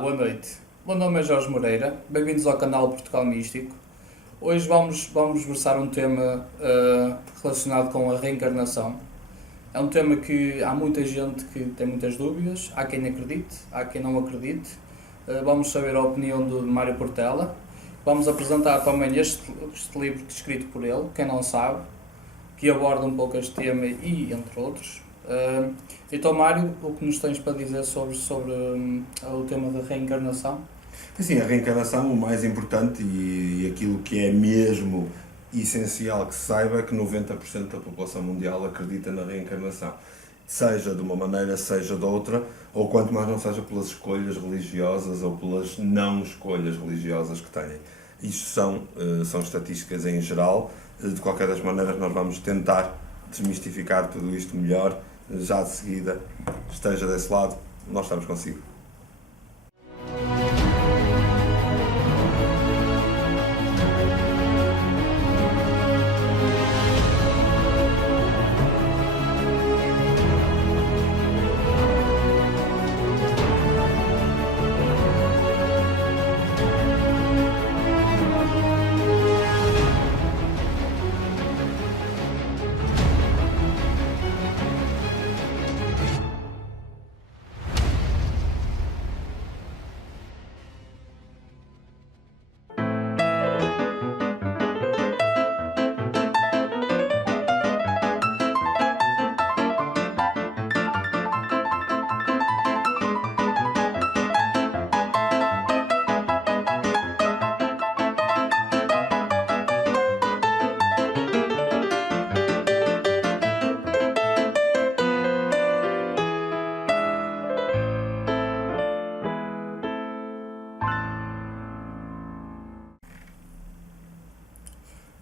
Boa noite. Meu nome é Jorge Moreira, bem-vindos ao canal Portugal Místico. Hoje vamos versar um tema relacionado com a reencarnação. É um tema que há muita gente que tem muitas dúvidas, há quem acredite, há quem não acredite. Vamos saber a opinião do Mário Portela. Vamos apresentar também este livro escrito por ele, quem não sabe, que aborda um pouco este tema e entre outros. Então, Mário, o que nos tens para dizer sobre o tema da reencarnação? Sim, a reencarnação, o mais importante e aquilo que é mesmo essencial que se saiba é que 90% da população mundial acredita na reencarnação. Seja de uma maneira, seja de outra, ou quanto mais não seja pelas escolhas religiosas ou pelas não escolhas religiosas que têm. Isto são estatísticas em geral. De qualquer das maneiras, nós vamos tentar desmistificar tudo isto melhor. Já de seguida, esteja desse lado, nós estamos consigo.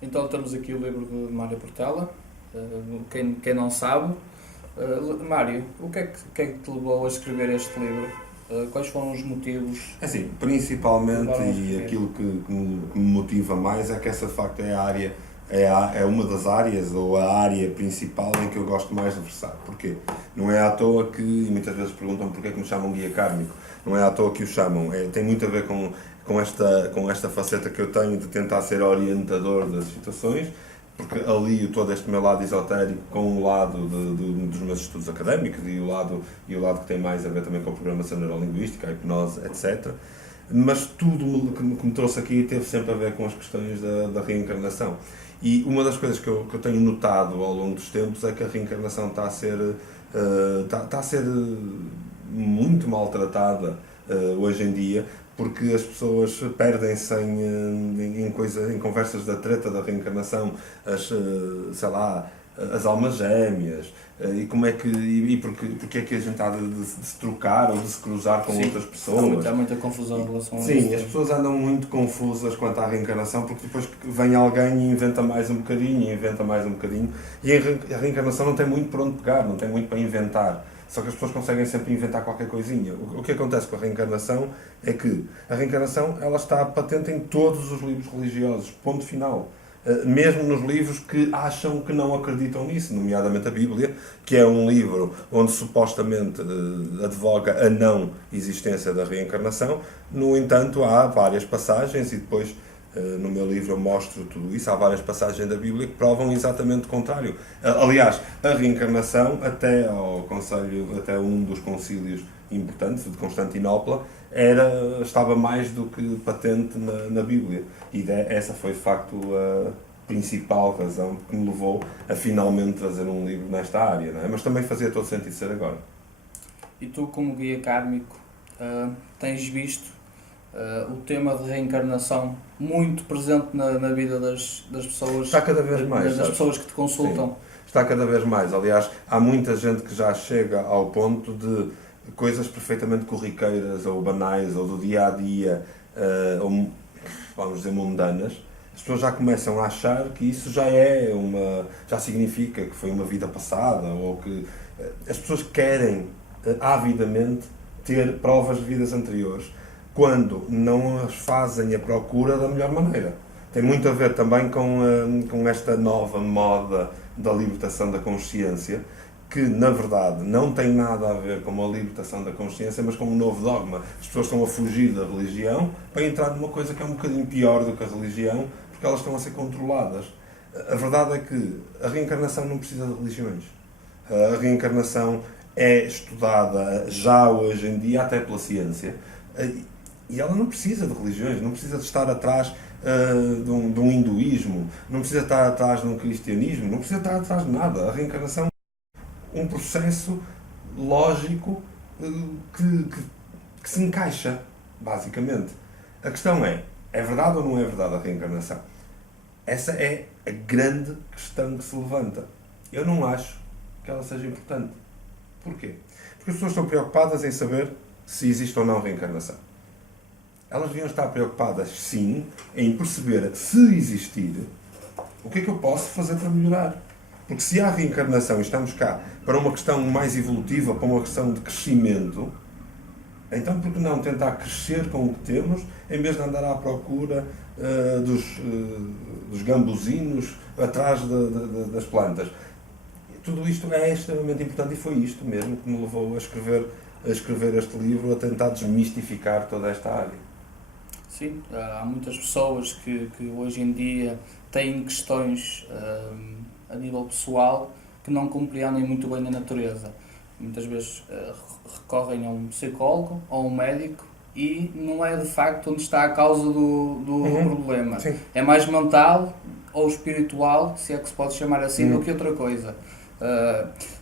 Então temos aqui o livro de Mário Portela, quem não sabe. Mário, o que é que te levou a escrever este livro? Quais foram os motivos? Assim, principalmente, e aquilo que me motiva mais é que essa de facto é a área, é uma das áreas, ou a área principal em que eu gosto mais de versar. Porquê? Não é à toa que, e muitas vezes perguntam porque é que me chamam guia kármico, não é à toa que o chamam, tem muito a ver com esta faceta que eu tenho de tentar ser orientador das situações, porque alio todo este meu lado esotérico com o lado dos meus estudos académicos e o lado que tem mais a ver também com a programação neurolinguística, a hipnose, etc. Mas tudo que me trouxe aqui teve sempre a ver com as questões da reencarnação. E uma das coisas que eu tenho notado ao longo dos tempos é que a reencarnação está a ser muito maltratada hoje em dia, porque as pessoas perdem-se em conversas da treta da reencarnação, as almas gêmeas, e porque é que a gente há de se trocar ou de se cruzar com outras pessoas. Há muita confusão em relação a isso. Sim, as pessoas andam muito confusas quanto à reencarnação, porque depois vem alguém e inventa mais um bocadinho, e a reencarnação não tem muito por onde pegar, não tem muito para inventar. Só que as pessoas conseguem sempre inventar qualquer coisinha. O que acontece com a reencarnação é que a reencarnação ela está patente em todos os livros religiosos, ponto final. Mesmo nos livros que acham que não acreditam nisso, nomeadamente a Bíblia, que é um livro onde supostamente advoga a não existência da reencarnação. No entanto, há várias passagens, e depois no meu livro eu mostro tudo isso, há várias passagens da Bíblia que provam exatamente o contrário. Aliás, a reencarnação, até um dos concílios importantes, de Constantinopla, estava mais do que patente na Bíblia. E essa foi, de facto, a principal razão que me levou a finalmente trazer um livro nesta área, não é? Mas também fazia todo sentido ser agora. E tu, como guia kármico, tens visto o tema de reencarnação muito presente na vida das pessoas? Está cada vez mais. Das pessoas que te consultam? Sim, está cada vez mais. Aliás, há muita gente que já chega ao ponto de coisas perfeitamente corriqueiras ou banais ou do dia-a-dia, ou vamos dizer mundanas. As pessoas já começam a achar que isso já significa que foi uma vida passada, ou que as pessoas querem avidamente ter provas de vidas anteriores, quando não as fazem à procura da melhor maneira. Tem muito a ver também com esta nova moda da libertação da consciência, que, na verdade, não tem nada a ver com uma libertação da consciência, mas com um novo dogma. As pessoas estão a fugir da religião para entrar numa coisa que é um bocadinho pior do que a religião, porque elas estão a ser controladas. A verdade é que a reencarnação não precisa de religiões. A reencarnação é estudada já hoje em dia até pela ciência, e ela não precisa de religiões, não precisa de estar atrás de um hinduísmo, não precisa estar atrás de um cristianismo, não precisa estar atrás de nada. A reencarnação é um processo lógico que se encaixa, basicamente. A questão é verdade ou não é verdade a reencarnação? Essa é a grande questão que se levanta. Eu não acho que ela seja importante. Porquê? Porque as pessoas estão preocupadas em saber se existe ou não reencarnação. Elas deviam estar preocupadas, sim, em perceber, se existir, o que é que eu posso fazer para melhorar. Porque se há reencarnação e estamos cá para uma questão mais evolutiva, para uma questão de crescimento, então por que não tentar crescer com o que temos, em vez de andar à procura dos gambuzinos atrás das plantas? Tudo isto é extremamente importante, e foi isto mesmo que me levou a escrever este livro, a tentar desmistificar toda esta área. Sim, há muitas pessoas que hoje em dia têm questões a nível pessoal que não compreendem muito bem a natureza. Muitas vezes recorrem a um psicólogo ou a um médico e não é de facto onde está a causa do problema. Sim. É mais mental ou espiritual, se é que se pode chamar assim, do que outra coisa.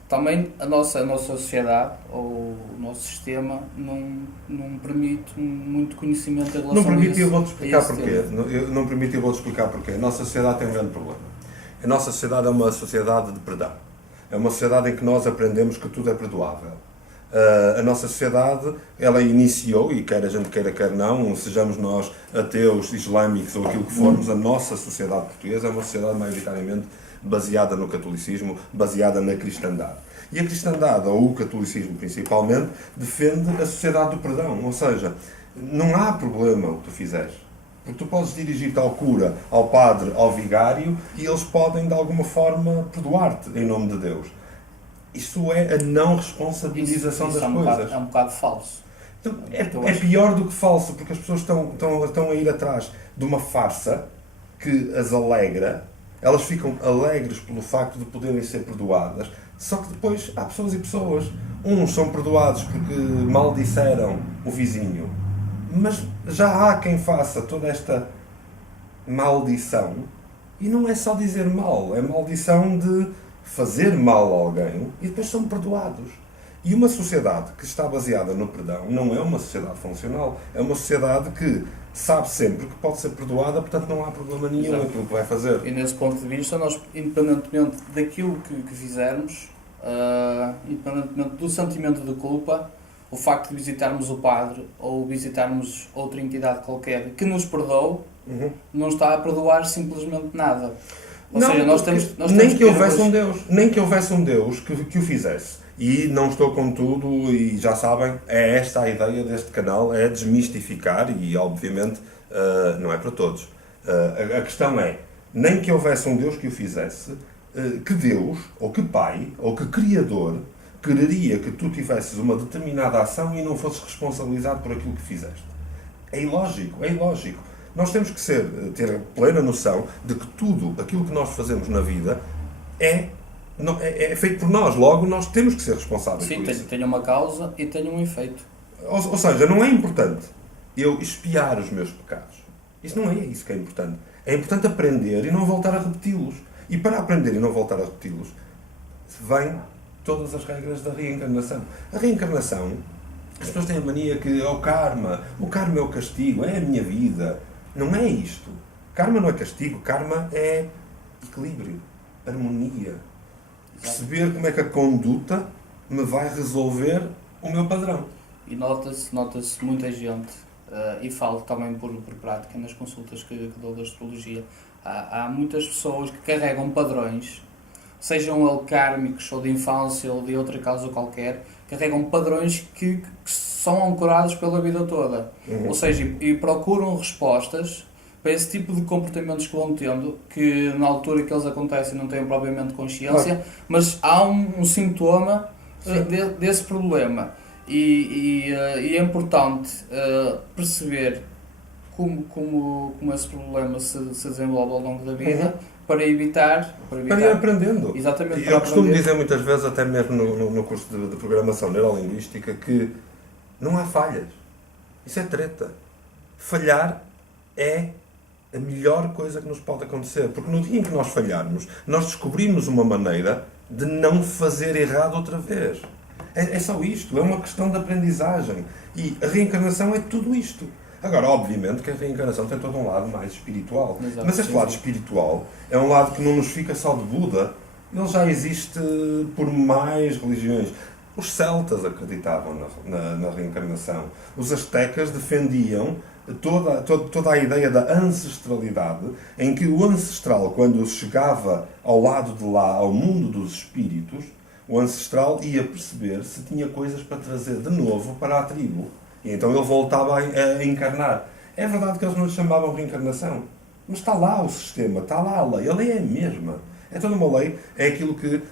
Também a nossa sociedade ou o nosso sistema não permite muito conhecimento em relação não permite, a eu vou-te explicar porquê. Não permite, eu vou-te explicar porquê. A nossa sociedade tem um grande problema. A nossa sociedade é uma sociedade de perdão. É uma sociedade em que nós aprendemos que tudo é perdoável. A nossa sociedade, ela iniciou, e quer a gente queira, quer não, sejamos nós ateus, islâmicos ou aquilo que formos, a nossa sociedade portuguesa é uma sociedade maioritariamente baseada no catolicismo, baseada na cristandade. E a cristandade, ou o catolicismo principalmente, defende a sociedade do perdão. Ou seja, não há problema o que tu fizeres. Porque tu podes dirigir-te ao cura, ao padre, ao vigário, e eles podem, de alguma forma, perdoar-te em nome de Deus. Isso é a não responsabilização das coisas. É um bocado falso. Então, é pior do que falso, porque as pessoas estão a ir atrás de uma farsa que as alegra. Elas ficam alegres pelo facto de poderem ser perdoadas, só que depois há pessoas e pessoas. Uns são perdoados porque maldisseram o vizinho, mas já há quem faça toda esta maldição, e não é só dizer mal, é maldição de fazer mal a alguém, e depois são perdoados. E uma sociedade que está baseada no perdão não é uma sociedade funcional, é uma sociedade que sabe sempre que pode ser perdoada, portanto não há problema nenhum naquilo que vai fazer. E nesse ponto de vista, nós, independentemente daquilo que fizermos, independentemente do sentimento de culpa, o facto de visitarmos o padre ou visitarmos outra entidade qualquer que nos perdoe, não está a perdoar simplesmente nada. Ou seja, nós temos nem que houvesse um Deus que o fizesse. E não estou com tudo, e já sabem, é esta a ideia deste canal, é desmistificar, e obviamente não é para todos. A questão é, nem que houvesse um Deus que o fizesse, que Deus, ou que Pai, ou que Criador, quereria que tu tivesses uma determinada ação e não fosses responsabilizado por aquilo que fizeste. É ilógico, é ilógico. Nós temos que ter plena noção de que tudo aquilo que nós fazemos na vida é feito por nós, logo nós temos que ser responsáveis por isso. Sim, tem uma causa e tem um efeito. Ou seja, não é importante eu expiar os meus pecados. Isso não é isso que é importante. É importante aprender e não voltar a repeti-los. E para aprender e não voltar a repeti-los, vêm todas as regras da reencarnação. A reencarnação, as pessoas têm a mania que é o karma é o castigo, é a minha vida. Não é isto. Karma não é castigo, karma é equilíbrio, harmonia. Perceber como é que a conduta me vai resolver o meu padrão. E nota-se muita gente, e falo também por prática nas consultas que dou da astrologia, há muitas pessoas que carregam padrões, sejam eles kármicos ou de infância ou de outra causa qualquer, carregam padrões que são ancorados pela vida toda. Ou seja, e procuram respostas para esse tipo de comportamentos que vão tendo, que na altura que eles acontecem não têm propriamente consciência, mas há um sintoma desse problema. E é importante perceber como esse problema se desenvolve ao longo da vida para evitar ir aprendendo. Exatamente, Eu costumo dizer muitas vezes, até mesmo no curso de programação neurolinguística, que não há falhas. Isso é treta. Falhar é a melhor coisa que nos pode acontecer. Porque no dia em que nós falharmos, nós descobrimos uma maneira de não fazer errado outra vez. É só isto. É uma questão de aprendizagem. E a reencarnação é tudo isto. Agora, obviamente que a reencarnação tem todo um lado mais espiritual. Exato, mas este lado espiritual é um lado que não nos fica só de Buda. Ele já existe por mais religiões. Os celtas acreditavam na reencarnação. Os astecas defendiam toda a ideia da ancestralidade, em que o ancestral, quando chegava ao lado de lá, ao mundo dos espíritos, o ancestral ia perceber se tinha coisas para trazer de novo para a tribo. E então ele voltava a encarnar. É verdade que eles não lhe chamavam reencarnação, mas está lá o sistema, está lá a lei é a mesma. É toda uma lei, é aquilo que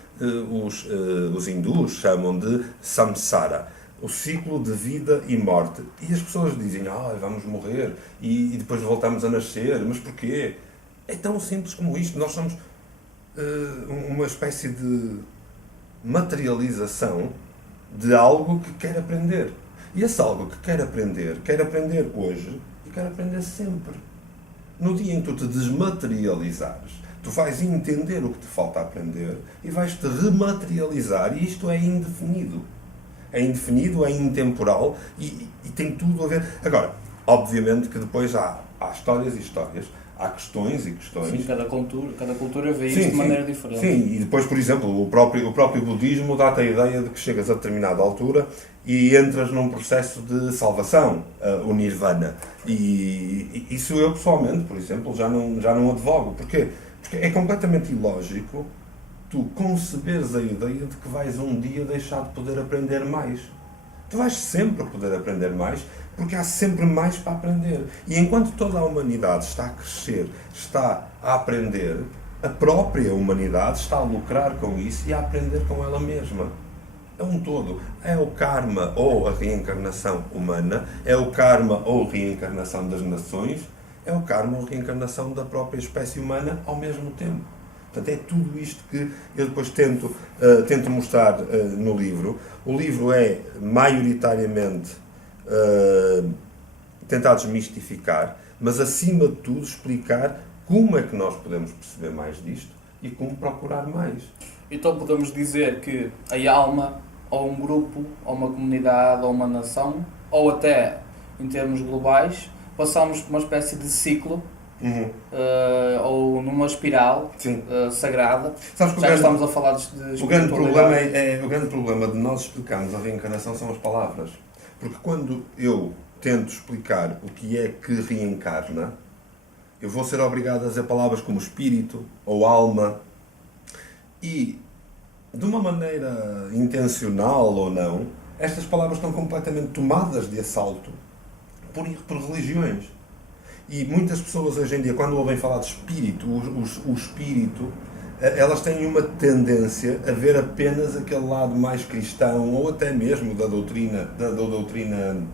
os hindus chamam de samsara, o ciclo de vida e morte. E as pessoas dizem, vamos morrer e depois voltamos a nascer, mas porquê? É tão simples como isto. Nós somos uma espécie de materialização de algo que quer aprender. E esse algo que quer aprender hoje e quer aprender sempre. No dia em que tu te desmaterializares, tu vais entender o que te falta aprender e vais-te rematerializar, e isto é indefinido. É indefinido, é intemporal e tem tudo a ver. Agora, obviamente que depois há histórias e histórias, há questões e questões. Sim, cada cultura vê isto de maneira diferente. Sim, e depois, por exemplo, o próprio budismo dá-te a ideia de que chegas a determinada altura e entras num processo de salvação, o nirvana. E isso eu, pessoalmente, por exemplo, já não advogo. Porquê? Porque é completamente ilógico tu conceberes a ideia de que vais um dia deixar de poder aprender mais. Tu vais sempre poder aprender mais, porque há sempre mais para aprender. E enquanto toda a humanidade está a crescer, está a aprender, a própria humanidade está a lucrar com isso e a aprender com ela mesma. É um todo. É o karma ou a reencarnação humana, é o karma ou a reencarnação das nações, é o karma ou a reencarnação da própria espécie humana ao mesmo tempo. Portanto, é tudo isto que eu depois tento mostrar no livro. O livro é maioritariamente tentar desmistificar, mas acima de tudo explicar como é que nós podemos perceber mais disto e como procurar mais. Então podemos dizer que a alma, ou um grupo, ou uma comunidade, ou uma nação, ou até em termos globais, passamos por uma espécie de ciclo, ou numa espiral sagrada. Sabes que já que estamos a falar de o grande problema de nós explicarmos a reencarnação são as palavras. Porque quando eu tento explicar o que é que reencarna, eu vou ser obrigado a dizer palavras como espírito ou alma. E, de uma maneira intencional ou não, estas palavras estão completamente tomadas de assalto por religiões. E muitas pessoas hoje em dia, quando ouvem falar de espírito, o espírito, elas têm uma tendência a ver apenas aquele lado mais cristão, ou até mesmo da doutrina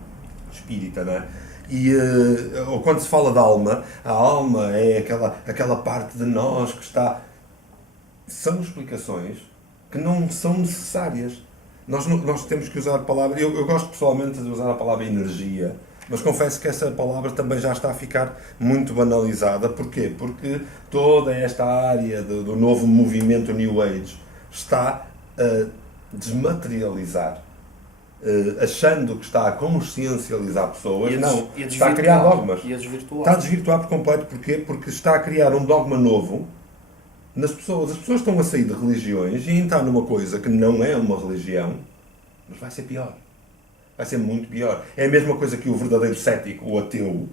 espírita, não é? Ou quando se fala da alma, a alma é aquela parte de nós que está... São explicações que não são necessárias. Nós temos que usar a palavra... Eu gosto pessoalmente de usar a palavra energia, mas confesso que essa palavra também já está a ficar muito banalizada. Porquê? Porque toda esta área do novo movimento New Age está a desmaterializar, achando que está a consciencializar pessoas. Está a criar dogmas. E a desvirtuar. Está a desvirtuar por completo. Porquê? Porque está a criar um dogma novo nas pessoas. As pessoas estão a sair de religiões e a entrar numa coisa que não é uma religião, mas vai ser pior. Vai ser muito pior. É a mesma coisa que o verdadeiro cético, o ateu.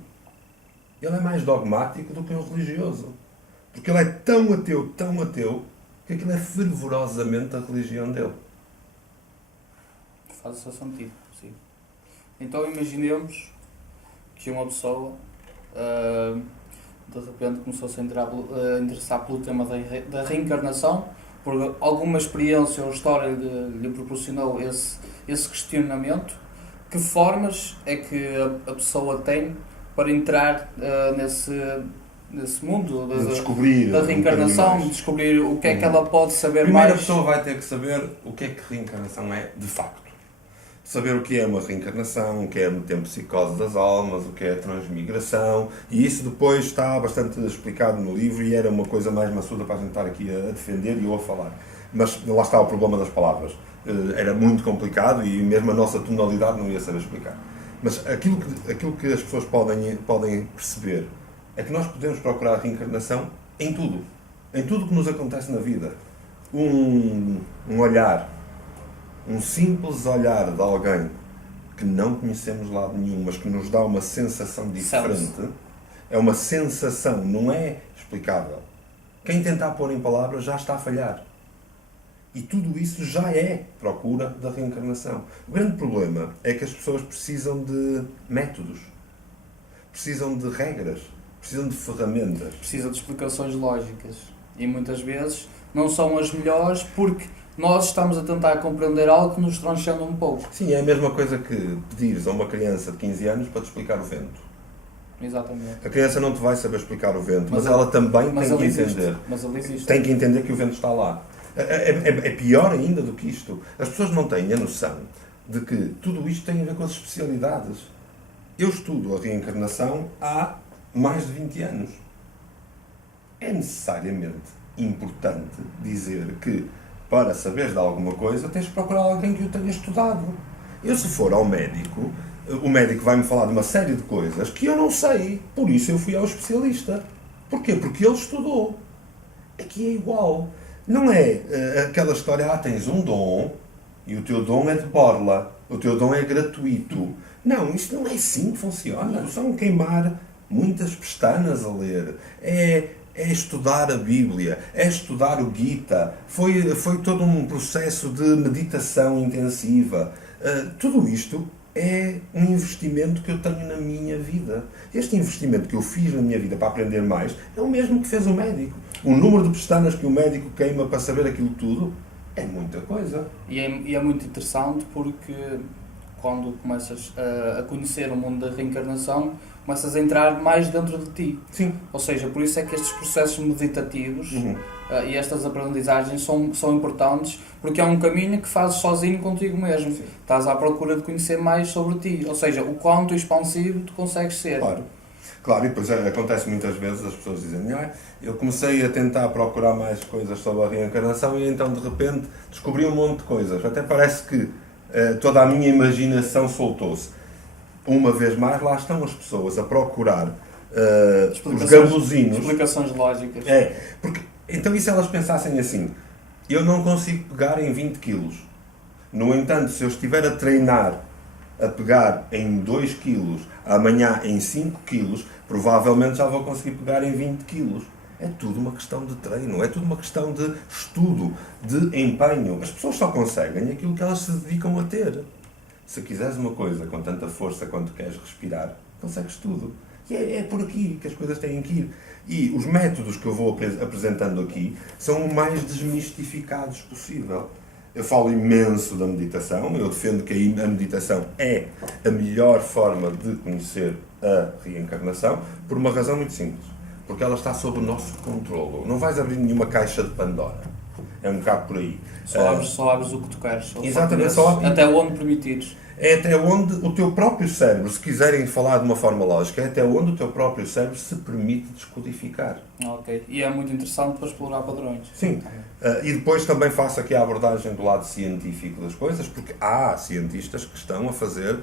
Ele é mais dogmático do que um religioso. Porque ele é tão ateu, que aquilo é fervorosamente a religião dele. Faz o seu sentido, sim. Então imaginemos que uma pessoa de repente começou-se a interessar pelo tema da reencarnação, porque alguma experiência ou história lhe proporcionou esse questionamento. Que formas é que a pessoa tem para entrar nesse mundo De descobrir da um reencarnação, bocadinho de mais. descobrir o que é que ela pode saber Primeiro a mais? pessoa vai ter que saber o que é que reencarnação é de facto. Saber o que é uma reencarnação, o que é a metempsicose das almas, o que é a transmigração, e isso depois está bastante explicado no livro e era uma coisa mais maçuda para a gente estar aqui a defender e eu a falar. Mas lá está o problema das palavras. Era muito complicado e mesmo a nossa tonalidade não ia saber explicar. Mas aquilo que as pessoas podem perceber é que nós podemos procurar a reencarnação em tudo que nos acontece na vida. Um olhar, um simples olhar de alguém que não conhecemos de lado nenhum, mas que nos dá uma sensação diferente, é uma sensação, não é explicável. Quem tentar pôr em palavras já está a falhar. E tudo isso já é procura da reencarnação. O grande problema é que as pessoas precisam de métodos, precisam de regras, precisam de ferramentas. Precisa de explicações lógicas. E muitas vezes não são as melhores porque nós estamos a tentar compreender algo que nos transcende um pouco. Sim, é a mesma coisa que pedires a uma criança de 15 anos para te explicar o vento. Exatamente. A criança não te vai saber explicar o vento, mas ela também tem que entender. Mas ele existe. Tem que entender que o vento está lá. É pior ainda do que isto. As pessoas não têm a noção de que tudo isto tem a ver com as especialidades. Eu estudo a reencarnação há mais de 20 anos. É necessariamente importante dizer que, para saberes de alguma coisa, tens de procurar alguém que o tenha estudado. Eu, se for ao médico, o médico vai-me falar de uma série de coisas que eu não sei. Por isso eu fui ao especialista. Porquê? Porque ele estudou. Aqui é igual. Não é aquela história, tens um dom e o teu dom é de borla, o teu dom é gratuito. Não, isto não é assim que funciona. São queimar muitas pestanas a ler. É estudar a Bíblia, é estudar o Gita. Foi todo um processo de meditação intensiva. Tudo isto é um investimento que eu tenho na minha vida. Este investimento que eu fiz na minha vida para aprender mais é o mesmo que fez o médico. O número de pestanas que o médico queima para saber aquilo tudo é muita coisa. E é muito interessante porque quando começas a conhecer o mundo da reencarnação, começas a entrar mais dentro de ti. Sim. Ou seja, por isso é que estes processos meditativos e estas aprendizagens são importantes, porque é um caminho que fazes sozinho contigo mesmo. Sim. Estás à procura de conhecer mais sobre ti. Ou seja, o quanto expansivo tu consegues ser. Claro, e depois acontece muitas vezes as pessoas dizem, eu comecei a tentar procurar mais coisas sobre a reencarnação e então de repente descobri um monte de coisas. Até parece que toda a minha imaginação soltou-se. Uma vez mais, lá estão as pessoas a procurar os gambuzinos. Explicações lógicas. Porque, então e se elas pensassem assim, eu não consigo pegar em 20 quilos. No entanto, se eu estiver a treinar a pegar em 2 quilos, amanhã em 5 quilos, provavelmente já vou conseguir pegar em 20 quilos. É tudo uma questão de treino, é tudo uma questão de estudo, de empenho. As pessoas só conseguem aquilo que elas se dedicam a ter. Se quiseres uma coisa com tanta força quanto queres respirar, consegues tudo. E é por aqui que as coisas têm que ir. E os métodos que eu vou apresentando aqui são o mais desmistificados possível. Eu falo imenso da meditação, eu defendo que a meditação é a melhor forma de conhecer a reencarnação, por uma razão muito simples. Porque ela está sob o nosso controlo. Não vais abrir nenhuma caixa de Pandora. É um bocado por aí. Só abres o que tu queres. Exatamente. Até onde permitires. É até onde o teu próprio cérebro, se quiserem falar de uma forma lógica, é até onde o teu próprio cérebro se permite descodificar. Ok. E é muito interessante para explorar padrões. Sim. E depois também faço aqui a abordagem do lado científico das coisas, porque há cientistas que estão a fazer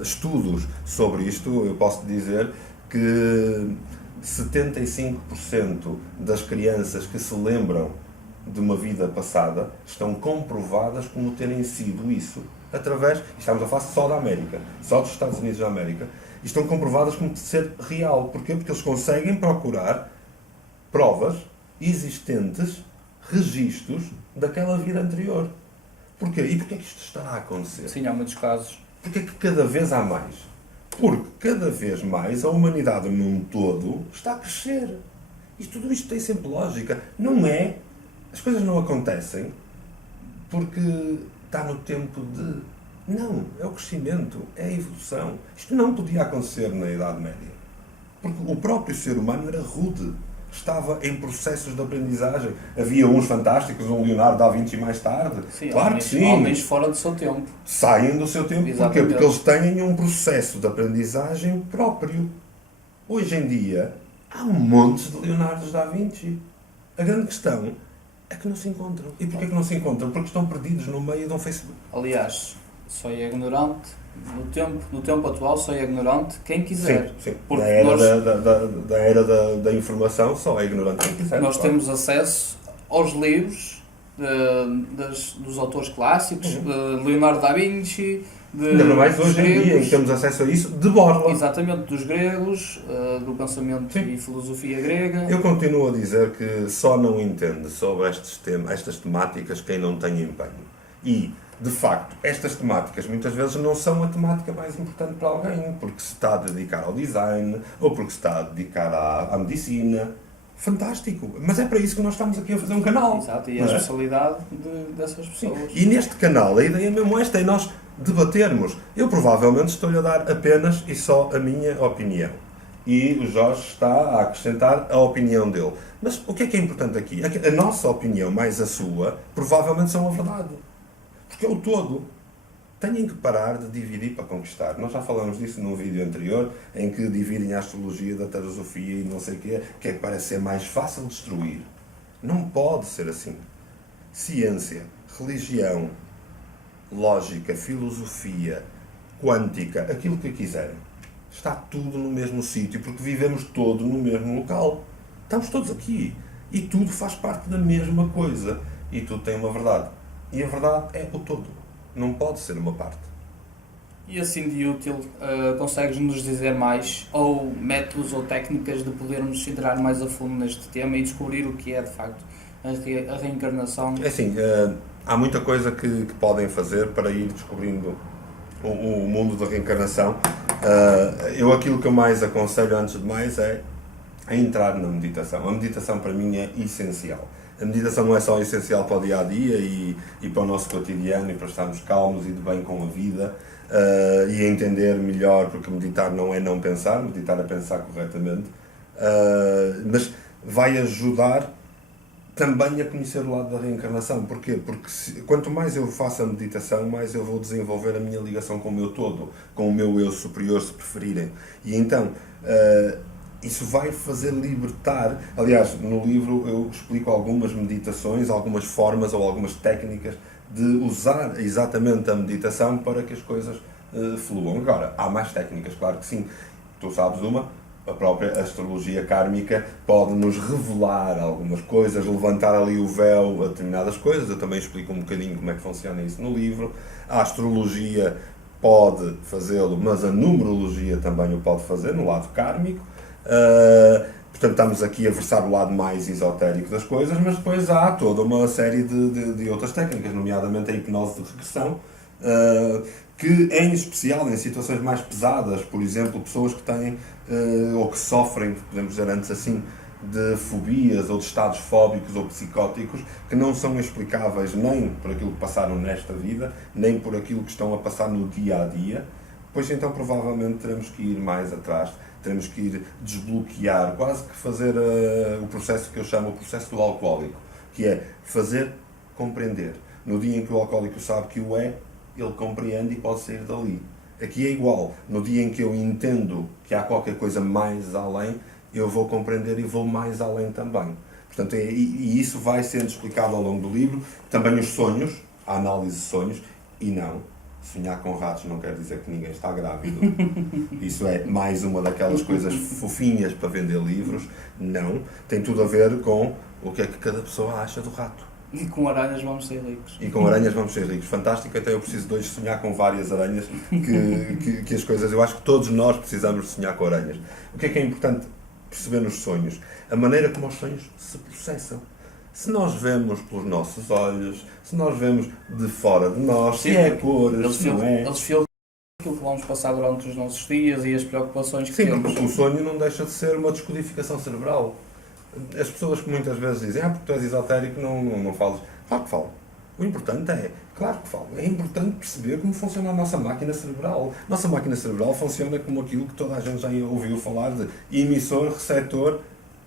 estudos sobre isto. Eu posso dizer que 75% das crianças que se lembram de uma vida passada estão comprovadas como terem sido isso através, estamos a falar só da América, só dos Estados Unidos da América, e estão comprovadas como ser real. Porquê? Porque eles conseguem procurar provas existentes, registros daquela vida anterior. Porquê? E porquê é que isto estará a acontecer? Sim, há muitos casos. Porquê é que cada vez há mais? Porque cada vez mais a humanidade num todo está a crescer. E tudo isto tem sempre lógica. Não é. As coisas não acontecem porque está no tempo de. Não, é o crescimento, é a evolução. Isto não podia acontecer na Idade Média. Porque o próprio ser humano era rude. Estava em processos de aprendizagem. Havia uns fantásticos, um Leonardo da Vinci mais tarde. Sim, Claro homens, que sim. homens fora do seu tempo. Saem do seu tempo. Porquê? Exatamente. Porque eles têm um processo de aprendizagem próprio. Hoje em dia, há um monte de Leonardos da Vinci. A grande questão é que não se encontram. E porquê que não se encontram? Porque estão perdidos no meio de um Facebook. Aliás, só é ignorante, no tempo atual, só é ignorante quem quiser. Sim, sim. Porque Na era, nós- da era da informação, só é ignorante quem quiser. Nós claro. temos acesso aos livros dos autores clássicos, de Leonardo da Vinci, Ainda mais dos hoje em dia, em que gregos, temos acesso a isso, de borla. exatamente, dos gregos, do pensamento Sim. e filosofia grega. Eu continuo a dizer que só não entende sobre estas temáticas quem não tem empenho. E, de facto, estas temáticas muitas vezes não são a temática mais importante para alguém, porque se está a dedicar ao design, ou porque se está a dedicar à medicina. Fantástico! Mas é para isso que nós estamos aqui a fazer um canal. Exato, e a não é? especialidade dessas pessoas. E neste canal a ideia é mesmo esta, é nós debatermos. Eu provavelmente estou-lhe a dar apenas e só a minha opinião. E o Jorge está a acrescentar a opinião dele. Mas o que é importante aqui? É que a nossa opinião mais a sua provavelmente são a verdade. Porque é o todo. Têm que parar de dividir para conquistar. Nós já falamos disso num vídeo anterior, em que dividem a astrologia da teosofia e não sei o quê, que é que parece ser mais fácil destruir. Não pode ser assim. Ciência, religião, lógica, filosofia, quântica, aquilo que quiserem. Está tudo no mesmo sítio, porque vivemos todos no mesmo local. Estamos todos aqui. E tudo faz parte da mesma coisa. E tudo tem uma verdade. E a verdade é o todo. Não pode ser uma parte. E assim de útil, consegues-nos dizer mais, ou métodos ou técnicas de podermos entrar mais a fundo neste tema e descobrir o que é de facto a reencarnação? É assim, há muita coisa que podem fazer para ir descobrindo o mundo da reencarnação. Aquilo que eu mais aconselho, antes de mais, é entrar na meditação. A meditação para mim é essencial. A meditação não é só essencial para o dia-a-dia e para o nosso cotidiano e para estarmos calmos e de bem com a vida e a entender melhor, porque meditar não é não pensar, meditar é pensar corretamente, mas vai ajudar também a conhecer o lado da reencarnação. Porquê? Porque quanto mais eu faço a meditação, mais eu vou desenvolver a minha ligação com o meu todo, com o meu eu superior, se preferirem. E então, isso vai fazer libertar. Aliás, no livro eu explico algumas meditações, algumas formas ou algumas técnicas de usar exatamente a meditação para que as coisas fluam. Agora, há mais técnicas, claro que sim. Tu sabes uma, a própria astrologia kármica pode nos revelar algumas coisas, levantar ali o véu a determinadas coisas. Eu também explico um bocadinho como é que funciona isso no livro. A astrologia pode fazê-lo, mas a numerologia também o pode fazer no lado kármico. Portanto, estamos aqui a versar o lado mais esotérico das coisas, mas depois há toda uma série de outras técnicas, nomeadamente a hipnose de regressão, que em especial em situações mais pesadas, por exemplo, pessoas que têm ou que sofrem, podemos dizer antes assim, de fobias ou de estados fóbicos ou psicóticos que não são explicáveis nem por aquilo que passaram nesta vida, nem por aquilo que estão a passar no dia-a-dia, pois então provavelmente teremos que ir mais atrás. Teremos que ir desbloquear, quase que fazer o processo que eu chamo o processo do alcoólico, que é fazer compreender. No dia em que o alcoólico sabe que o é, ele compreende e pode sair dali. Aqui é igual. No dia em que eu entendo que há qualquer coisa mais além, eu vou compreender e vou mais além também. Portanto, e isso vai sendo explicado ao longo do livro. Também os sonhos, a análise de sonhos, e não. Sonhar com ratos não quer dizer que ninguém está grávido. Isso é mais uma daquelas coisas fofinhas para vender livros. Não. Tem tudo a ver com o que é que cada pessoa acha do rato. E com aranhas vamos ser ricos. E com aranhas vamos ser ricos. Fantástico. Até eu preciso de hoje sonhar com várias aranhas. Que as coisas... Eu acho que todos nós precisamos de sonhar com aranhas. O que é importante perceber nos sonhos? A maneira como os sonhos se processam. Se nós vemos pelos nossos olhos, se nós vemos de fora de nós, se é cores, se não é... Eles aquilo que vamos passar durante os nossos dias e as preocupações que Sim, temos. porque o sonho não deixa de ser uma descodificação cerebral. As pessoas que muitas vezes dizem, porque tu és esotérico, não falas. Claro que falo. O importante é, claro que falo, é importante perceber como funciona a nossa máquina cerebral. Nossa máquina cerebral funciona como aquilo que toda a gente já ouviu falar de emissor, receptor,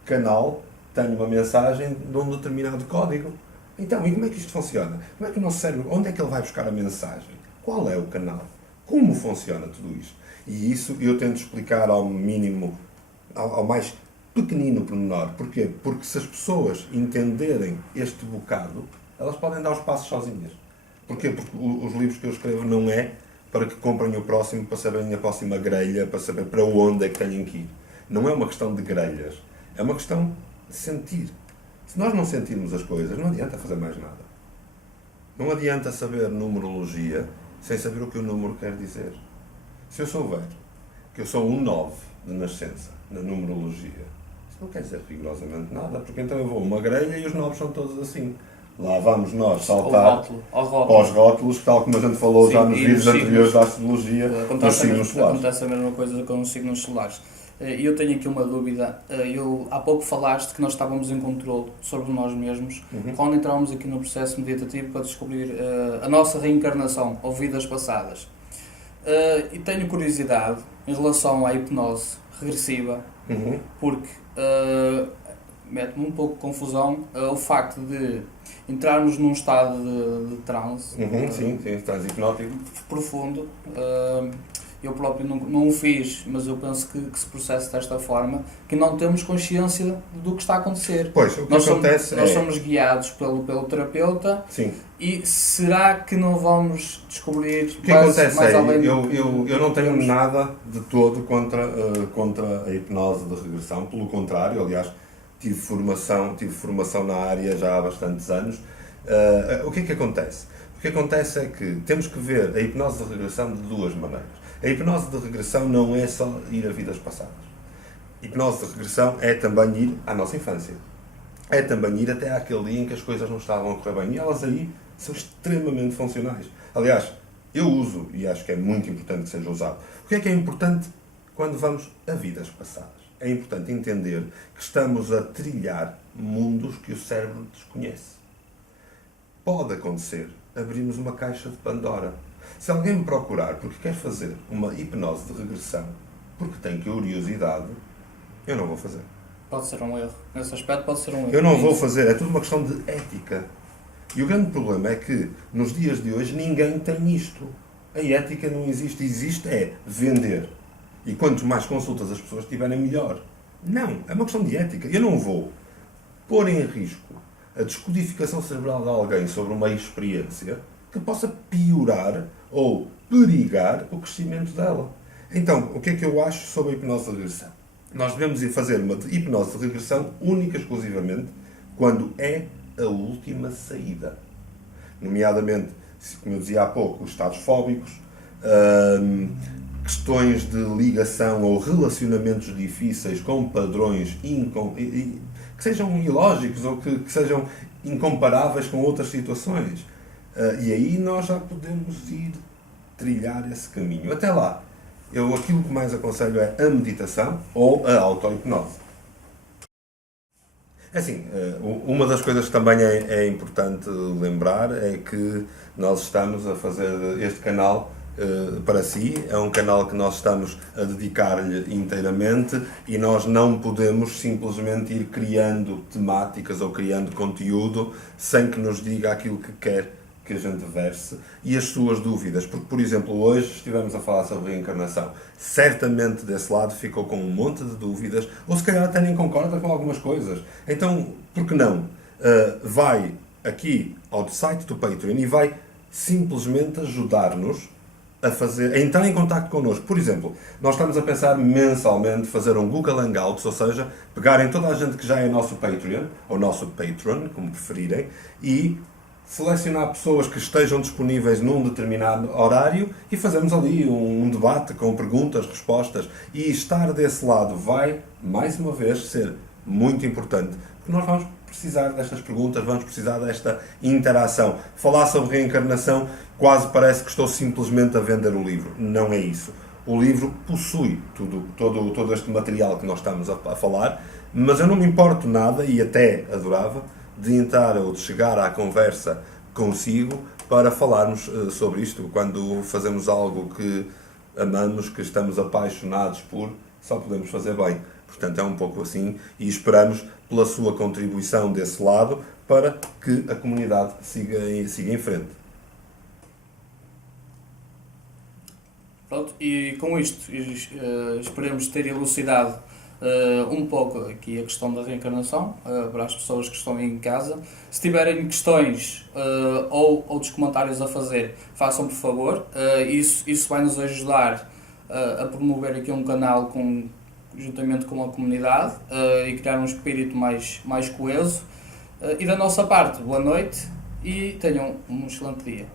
canal, tenho uma mensagem de um determinado código. Então, e como é que isto funciona? Como é que o nosso cérebro, onde é que ele vai buscar a mensagem? Qual é o canal? Como funciona tudo isto? E isso eu tento explicar ao mínimo, ao mais pequenino pormenor. Porquê? Porque se as pessoas entenderem este bocado, elas podem dar os passos sozinhas. Porquê? Porque os livros que eu escrevo não é para que comprem o próximo, para saberem a próxima grelha, para saber para onde é que têm que ir. Não é uma questão de grelhas. É uma questão de sentir. Se nós não sentirmos as coisas, não adianta fazer mais nada. Não adianta saber numerologia sem saber o que o número quer dizer. Se eu souber que eu sou um 9 de nascença na numerologia, isso não quer dizer rigorosamente nada, porque então eu vou a uma grelha e os 9 são todos assim. Lá vamos nós saltar aos rótulos, tal como a gente falou já nos vídeos anteriores da astrologia, dos signos solares. Acontece a mesma coisa com os signos solares. E eu tenho aqui uma dúvida. Há pouco falaste que nós estávamos em controle sobre nós mesmos quando entramos aqui no processo meditativo para descobrir a nossa reencarnação ou vidas passadas. E tenho curiosidade em relação à hipnose regressiva, porque mete-me um pouco de confusão o facto de entrarmos num estado de transe Sim, transe hipnótico profundo. Eu próprio não o fiz, mas eu penso que se processa desta forma, que não temos consciência do que está a acontecer. Pois, o que acontece nós somos guiados pelo terapeuta. Sim. E será que não vamos descobrir o que acontece mais além eu não tenho nada de todo contra a hipnose de regressão, pelo contrário, aliás, tive formação na área já há bastantes anos. O que é que acontece? O que acontece é que temos que ver a hipnose de regressão de duas maneiras. A hipnose de regressão não é só ir a vidas passadas. A hipnose de regressão é também ir à nossa infância. É também ir até àquele dia em que as coisas não estavam a correr bem. E elas aí são extremamente funcionais. Aliás, eu uso, e acho que é muito importante que seja usado. O que é importante quando vamos a vidas passadas? É importante entender que estamos a trilhar mundos que o cérebro desconhece. Pode acontecer abrirmos uma caixa de Pandora. Se alguém me procurar porque quer fazer uma hipnose de regressão, porque tem curiosidade, eu não vou fazer. Pode ser um erro. Nesse aspecto pode ser um erro. Eu não vou fazer. É tudo uma questão de ética. E o grande problema é que, nos dias de hoje, ninguém tem isto. A ética não existe. Existe é vender. E quanto mais consultas as pessoas tiverem, melhor. Não. É uma questão de ética. Eu não vou pôr em risco a descodificação cerebral de alguém sobre uma experiência que possa piorar ou perigar o crescimento dela. Então, o que é que eu acho sobre a hipnose de regressão? Nós devemos ir fazer uma hipnose de regressão única e exclusivamente quando é a última saída. Nomeadamente, como eu dizia há pouco, os estados fóbicos, questões de ligação ou relacionamentos difíceis com padrões que sejam ilógicos ou que sejam incomparáveis com outras situações. E aí nós já podemos ir trilhar esse caminho. Até lá, aquilo que mais aconselho é a meditação ou a auto-hipnose. Assim, uma das coisas que também é importante lembrar é que nós estamos a fazer este canal para si, é um canal que nós estamos a dedicar-lhe inteiramente e nós não podemos simplesmente ir criando temáticas ou criando conteúdo sem que nos diga aquilo que quer que a gente verse e as suas dúvidas, porque, por exemplo, hoje estivemos a falar sobre reencarnação. Certamente desse lado ficou com um monte de dúvidas, ou se calhar até nem concorda com algumas coisas. Então, por que não? Vai aqui ao site do Patreon e vai simplesmente ajudar-nos a entrar em contacto connosco. Por exemplo, nós estamos a pensar mensalmente fazer um Google Hangouts, ou seja, pegarem toda a gente que já é nosso Patreon, ou nosso Patron, como preferirem, e selecionar pessoas que estejam disponíveis num determinado horário e fazermos ali um debate com perguntas, respostas. E estar desse lado vai, mais uma vez, ser muito importante, Porque nós vamos precisar destas perguntas, vamos precisar desta interação. Falar sobre reencarnação quase parece que estou simplesmente a vender o livro. Não é isso. O livro possui todo este material que nós estamos a falar, mas eu não me importo nada, e até adorava, de entrar ou de chegar à conversa consigo para falarmos sobre isto, quando fazemos algo que amamos, que estamos apaixonados por, só podemos fazer bem. Portanto, é um pouco assim, e esperamos pela sua contribuição desse lado para que a comunidade siga em frente. Pronto, e com isto esperemos ter elucidado um pouco aqui a questão da reencarnação para as pessoas que estão em casa. Se tiverem questões ou outros comentários a fazer, façam por favor. Isso vai nos ajudar a promover aqui um canal juntamente com a comunidade e criar um espírito mais coeso. E da nossa parte, boa noite e tenham um excelente dia.